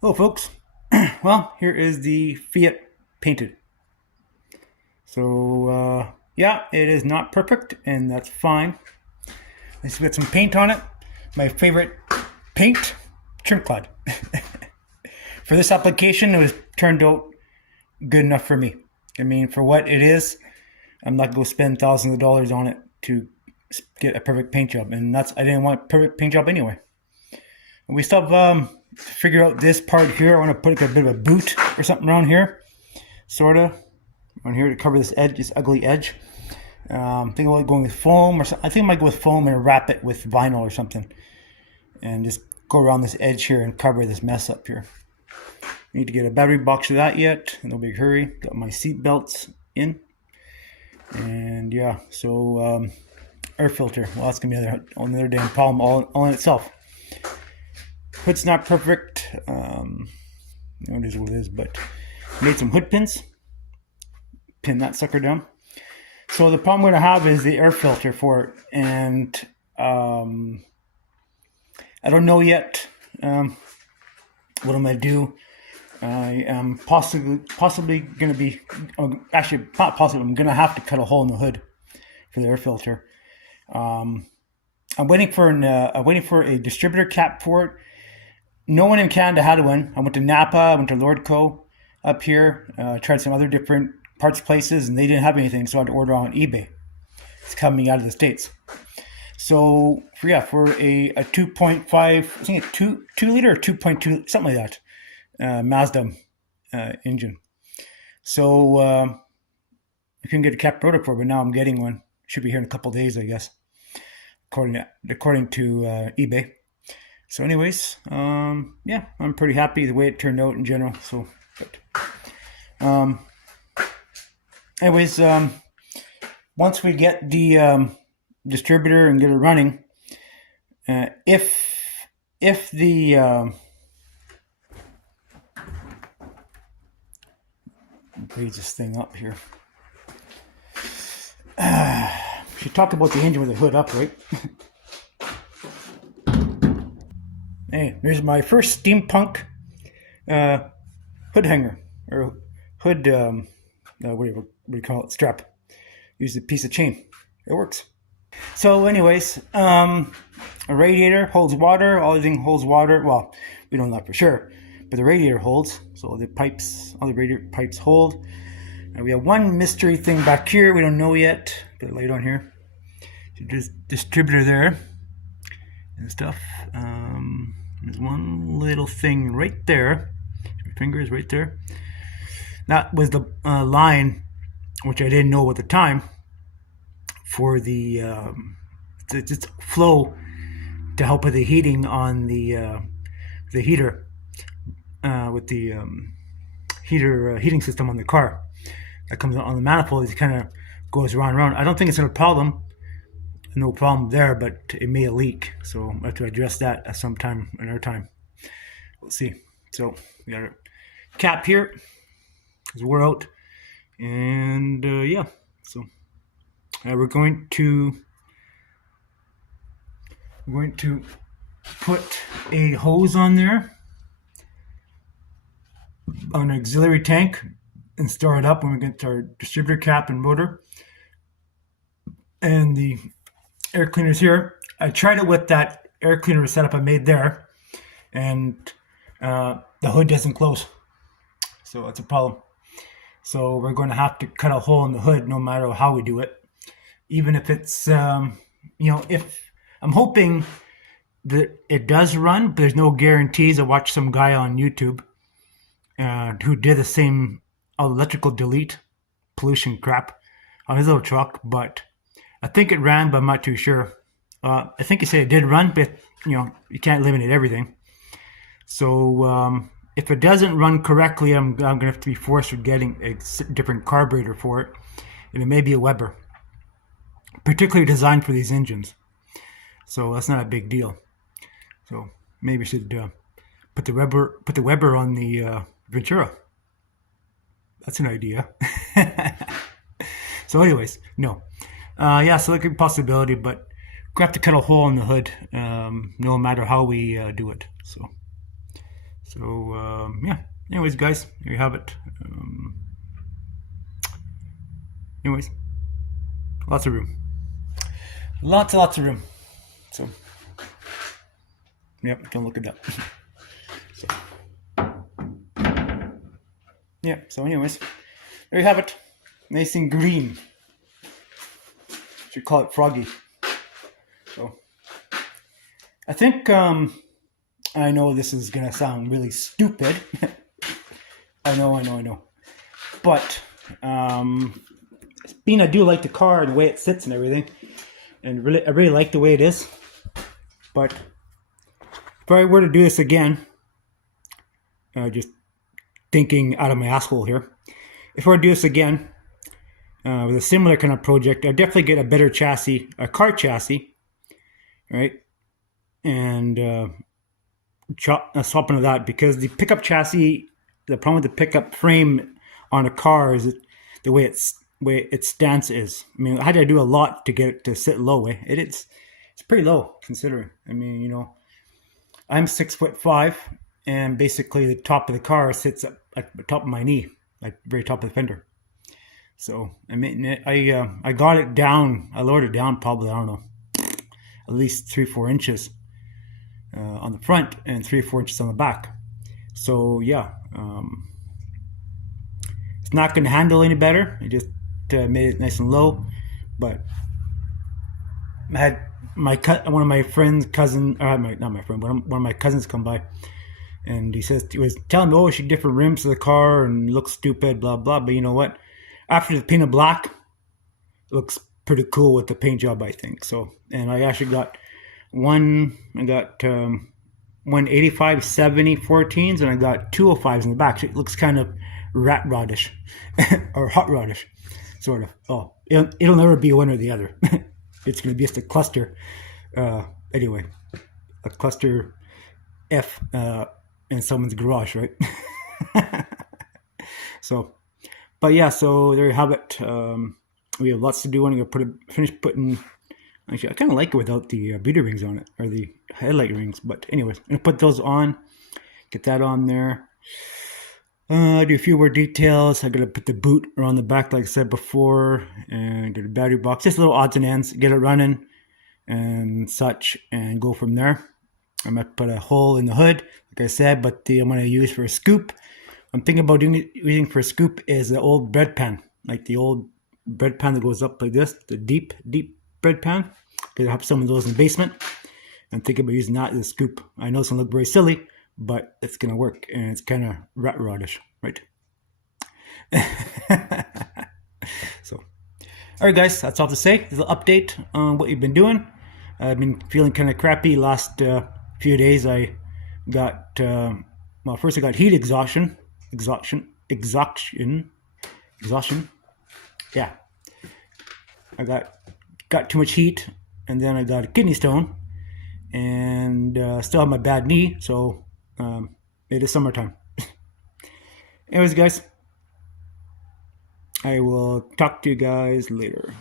Hello folks. Well, here is the Fiat painted. So yeah, it is not perfect and that's fine. Let's get some paint on it. My favorite paint, trim cloud. For this application, it was turned out good enough for me. I mean, for what it is, I'm not going to spend thousands of dollars on it to get a perfect paint job. And I didn't want a perfect paint job anyway. We still have to figure out this part here. I want to put like a bit of a boot or something around here, sort of, on here to cover this edge, this ugly edge. Think about going with foam or something. I think I might go with foam and wrap it with vinyl or something, and just go around this edge here and cover this mess up here. Need to get a battery box for that yet. No big hurry. Got my seat belts in, and yeah. So air filter. Well, that's gonna be another damn problem all in itself. Hood's not perfect. It is what it is, but made some hood pins. Pin that sucker down. So the problem I'm going to have is the air filter for it, and I don't know yet what I'm going to do. I am possibly going to be, actually not possibly, I'm going to have to cut a hole in the hood for the air filter. I'm waiting for a distributor cap for it. No one in Canada had one. I went to Napa, I went to Lordco up here, tried some other different parts places, and they didn't have anything, so I had to order on eBay. It's coming out of the States. So for a 2.5, I think a 2 liter or 2.2, something like that, Mazda engine. So I couldn't get a cap product for it, but now I'm getting one. Should be here in a couple of days, I guess, according to eBay. So anyways, yeah, I'm pretty happy the way it turned out in general. So, but, anyways, once we get the distributor and get it running, if the raise this thing up here. Should talk about the engine with the hood up, right? Hey, there's my first steampunk hood hanger, or hood, what do you call it, strap. Use a piece of chain. It works. So anyways, a radiator holds water. All the thing holds water. Well, we don't know that for sure, but the radiator holds. So all the radiator pipes hold. And we have one mystery thing back here. We don't know yet. Put a light on here. There's distributor there and stuff. There's one little thing right there. Your finger is right there. That was the line, which I didn't know at the time, for the just flow to help with the heating on the heater with the heating system on the car. That comes on the manifold. It kind of goes around and around. I don't think it's a problem. No problem there, but it may leak, so I have to address that at some time, another time. We'll see. So we got a cap here because we're out, and yeah. So we're going to put a hose on there, on an auxiliary tank, and store it up when we get our distributor cap and motor. And the air cleaners here. I tried it with that air cleaner setup I made there, and the hood doesn't close, so that's a problem. So we're going to have to cut a hole in the hood no matter how we do it, even if it's if I'm hoping that it does run, but there's no guarantees. I watched some guy on YouTube who did the same electrical delete pollution crap on his little truck, but I think it ran, but I'm not too sure. I think he said it did run, but you can't eliminate everything. So if it doesn't run correctly, I'm going to have to be forced with getting a different carburetor for it, and it may be a Weber, particularly designed for these engines. So that's not a big deal. So maybe I should put the Weber on the Ventura. That's an idea. So anyways, no. Yeah, so that could be a possibility, but we have to cut a hole in the hood no matter how we do it. So So yeah. Anyways, guys, there you have it. Anyways, lots of room. Lots of room. So, yep, can look it up. So, yeah, so anyways, there you have it. Nice and green. Should call it froggy. So, I think, I know this is going to sound really stupid. I know. But, being I do like the car and the way it sits and everything, and I really like the way it is. But if I were to do this again, just thinking out of my asshole here, if I were to do this again with a similar kind of project, I'd definitely get a better chassis, a car chassis, right? And swap into that, because the pickup chassis, the problem with the pickup frame on a car is the way its stance is. I mean, I had to do a lot to get it to sit low. It's pretty low considering. I mean, you know, I'm 6'5", and basically the top of the car sits up at the top of my knee, like very top of the fender. So I mean, I got it down. I lowered it down probably, I don't know, at least 3-4 inches on the front and 3 or 4 inches on the back. So yeah, it's not going to handle any better. I just made it nice and low. But I had one of my friends, not my friend, but one of my cousins come by, and he was telling me, oh, we should different rims to the car and look stupid, blah blah. But you know what? After the paint of black, it looks pretty cool with the paint job, I think. So, and I actually got one 85 70 14s, and I got 205s in the back. So it looks kind of rat rodish or hot rodish, sort of. Oh, it'll never be one or the other. It's going to be just a cluster. Anyway, a cluster F in someone's garage, right? So, but yeah, so there you have it. We have lots to do. I'm going to finish putting. Actually, I kind of like it without the beauty rings on it, or the headlight rings. But anyways, I'm going to put those on. Get that on there. Do a few more details. I'm going to put the boot around the back, like I said before, and get a battery box. Just little odds and ends. Get it running and such, and go from there. I'm going to put a hole in the hood, like I said, but I'm going to use for a scoop. I'm thinking about using for a scoop is the old bread pan, like the old bread pan that goes up like this, the deep bread pan. Because I have some of those in the basement. I'm thinking about using that as a scoop. I know it's going to look very silly, but it's going to work, and it's kind of rat rodish, right? So, all right, guys, that's all to say. There's an update on what you've been doing. I've been feeling kind of crappy last few days. I got, first I got heat exhaustion. Yeah. I got too much heat, and then I got a kidney stone, and still have my bad knee, so it is summertime. Anyways, guys, I will talk to you guys later.